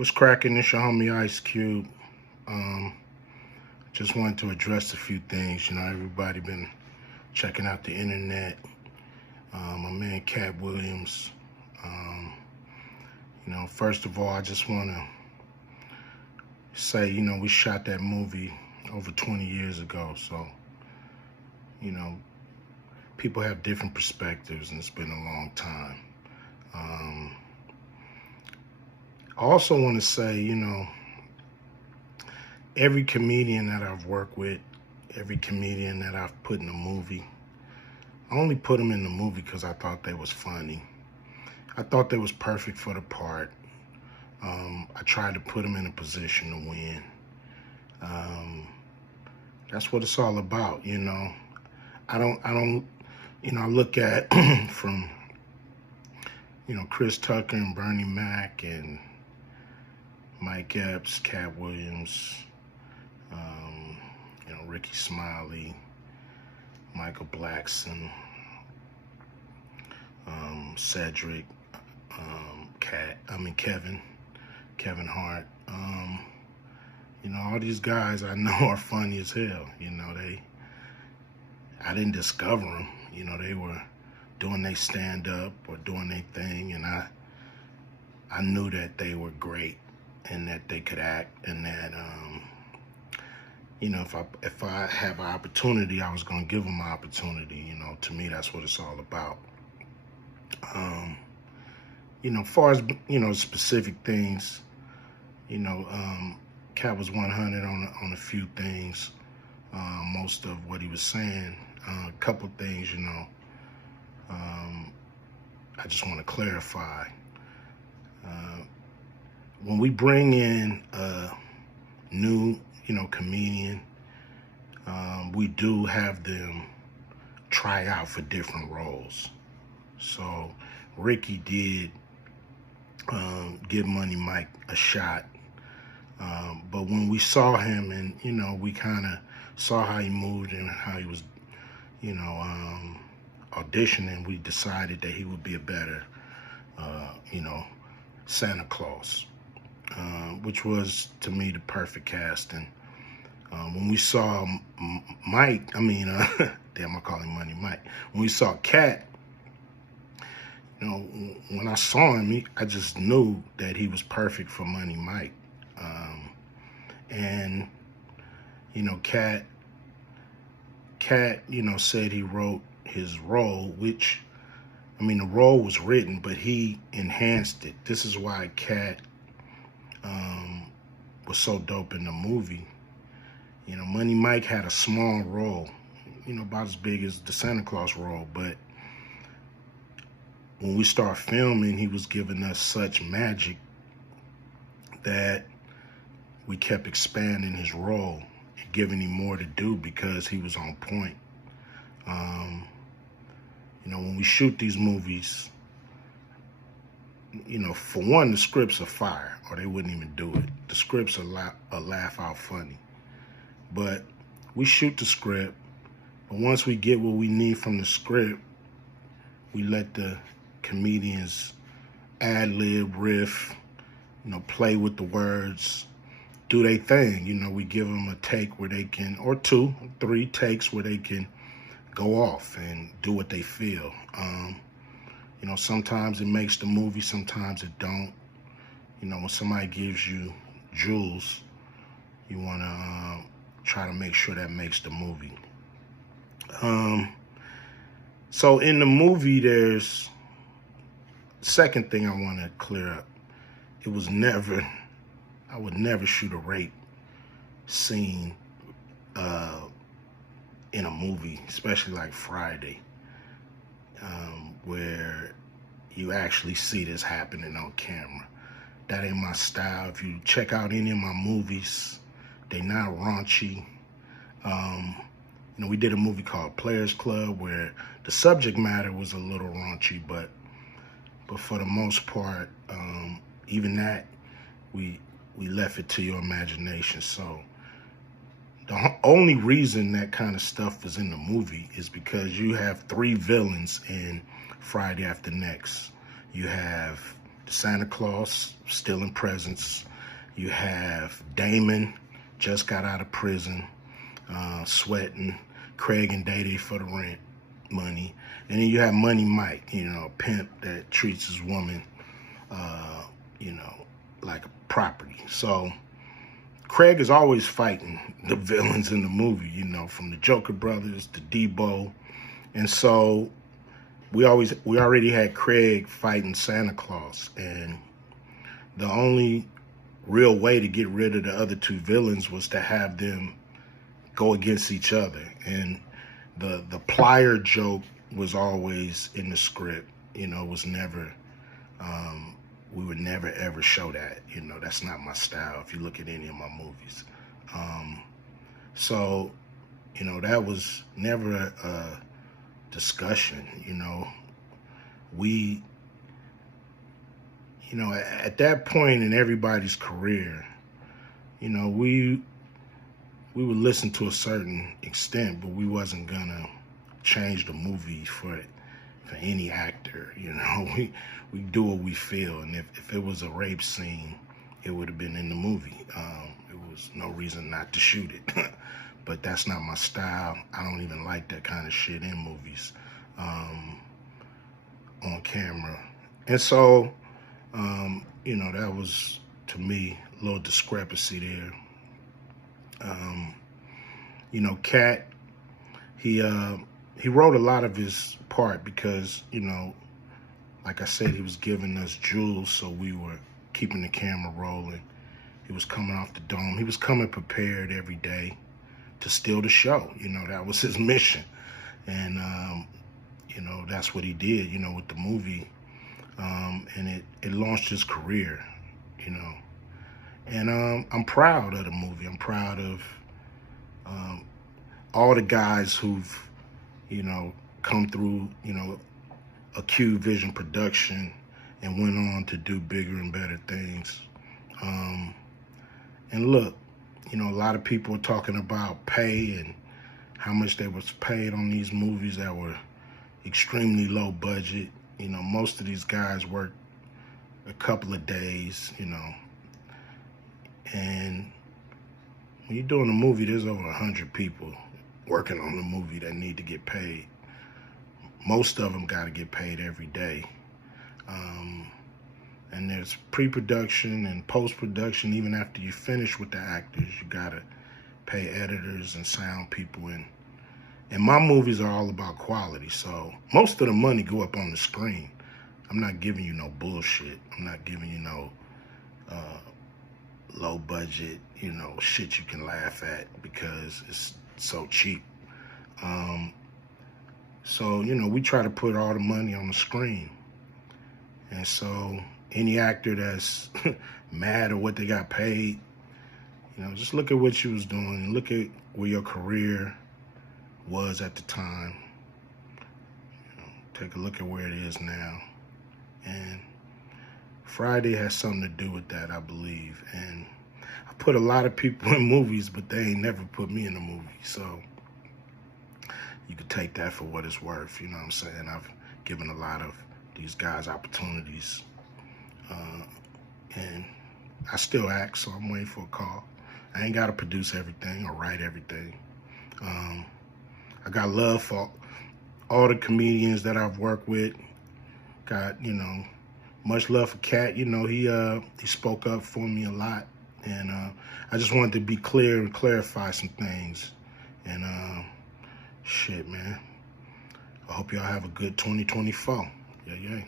What's cracking? It's your homie Ice Cube. Just wanted to address a few things. You know, everybody been checking out the internet. My man Katt Williams. You know, first of all, I just want to say, you know, we shot that movie over 20 years ago. So, you know, people have different perspectives, and it's been a long time. I also want to say, you know, every comedian that I've worked with, every comedian that I've put in a movie, I only put them in the movie because I thought they was funny. I thought they was perfect for the part. I tried to put them in a position to win. That's what it's all about, you know. I don't, you know, I look at from, you know, Chris Tucker and Bernie Mac and Mike Epps, Katt Williams, you know, Rickey Smiley, Michael Blackson, Cedric, Kevin Hart. You know, all these guys I know are funny as hell. You know, I didn't discover them. You know, they were doing their stand-up or doing their thing, and I knew that they were great and that they could act, and that you know, if I have an opportunity, I was gonna give them an opportunity. You know, to me, that's what it's all about. You know, as far as, you know, specific things, you know, Katt was 100 on a few things. Most of what he was saying, a couple things, you know, I just want to clarify. When we bring in a new, you know, comedian, we do have them try out for different roles. So Rickey did give Money Mike a shot. But when we saw him and, you know, we kind of saw how he moved and how he was, you know, auditioning, we decided that he would be a better, you know, Santa Claus, which was, to me, the perfect casting. When we saw Mike, damn, I call him Money Mike. When we saw Katt, you know, when I saw him, I just knew that he was perfect for Money Mike. And, you know, Katt, you know, said he wrote his role, which, I mean, the role was written, but he enhanced it. This is why Katt was so dope in the movie. You know, Money Mike had a small role, you know, about as big as the Santa Claus role, but when we start filming, he was giving us such magic that we kept expanding his role and giving him more to do because he was on point. You know, when we shoot these movies, you know, for one, the scripts are fire, or they wouldn't even do it. The scripts are laugh out funny. But we shoot the script, but once we get what we need from the script, we let the comedians ad-lib, riff, you know, play with the words, do their thing. You know, we give them a take where they can, or 2, 3 takes where they can go off and do what they feel. You know, sometimes it makes the movie, sometimes it don't. You know, when somebody gives you jewels, you want to try to make sure that makes the movie. So in the movie, there's second thing I want to clear up. It was never, I would never shoot a rape scene in a movie, especially like Friday, where you actually see this happening on camera. That ain't my style. If you check out any of my movies, they not raunchy. You know, we did a movie called Players Club where the subject matter was a little raunchy, but for the most part, even that, we left it to your imagination. So the only reason that kind of stuff is in the movie is because you have 3 villains in Friday After Next. You have Santa Claus stealing presents You have Damon, just got out of prison, sweating. Craig and Day Day for the rent money. And then you have Money Mike, you know, a pimp that treats his woman, you know, like a property. So Craig is always fighting the villains in the movie, you know, from the Joker brothers to Debo. And so we already had Craig fighting Santa Claus. And the only real way to get rid of the other two villains was to have them go against each other. And the plier joke was always in the script, you know, was never, we would never ever show that, you know, that's not my style if you look at any of my movies. So, you know, that was never a discussion, you know. We, you know, at that point in everybody's career, you know, we would listen to a certain extent, but we wasn't gonna change the movie for any actor, you know. We do what we feel, and if it was a rape scene, it would have been in the movie. It was no reason not to shoot it. But that's not my style. I don't even like that kind of shit in movies, on camera. And so, you know, that was, to me, a little discrepancy there. You know, Katt, he wrote a lot of his part because, you know, like I said, he was giving us jewels, so we were keeping the camera rolling. He was coming off the dome. He was coming prepared every day to steal the show. You know, that was his mission. And, you know, that's what he did, you know, with the movie. And it launched his career, you know. And I'm proud of the movie. I'm proud of all the guys who've, you know, come through, you know, a Q Vision production and went on to do bigger and better things. And look, you know, a lot of people are talking about pay and how much they was paid on these movies that were extremely low budget. You know, most of these guys work a couple of days, you know. And when you're doing a movie, there's over 100 people working on the movie that need to get paid. Most of them got to get paid every day. And there's pre-production and post-production. Even after you finish with the actors, you got to pay editors and sound people. And my movies are all about quality, so most of the money go up on the screen. I'm not giving you no bullshit. I'm not giving you no low budget, you know, shit you can laugh at because it's so cheap. So, you know, we try to put all the money on the screen. And so any actor that's mad at what they got paid, you know, just look at what you was doing and look at where your career was at the time. You know, take a look at where it is now. And Friday has something to do with that, I believe. And I put a lot of people in movies, but they ain't never put me in a movie. So you could take that for what it's worth, you know what I'm saying? I've given a lot of these guys opportunities. And I still act, so I'm waiting for a call. I ain't got to produce everything or write everything. I got love for all the comedians that I've worked with. Got, you know, much love for Katt. You know, he spoke up for me a lot. And I just wanted to be clear and clarify some things. And shit, man. I hope y'all have a good 2024. Yeah, yeah.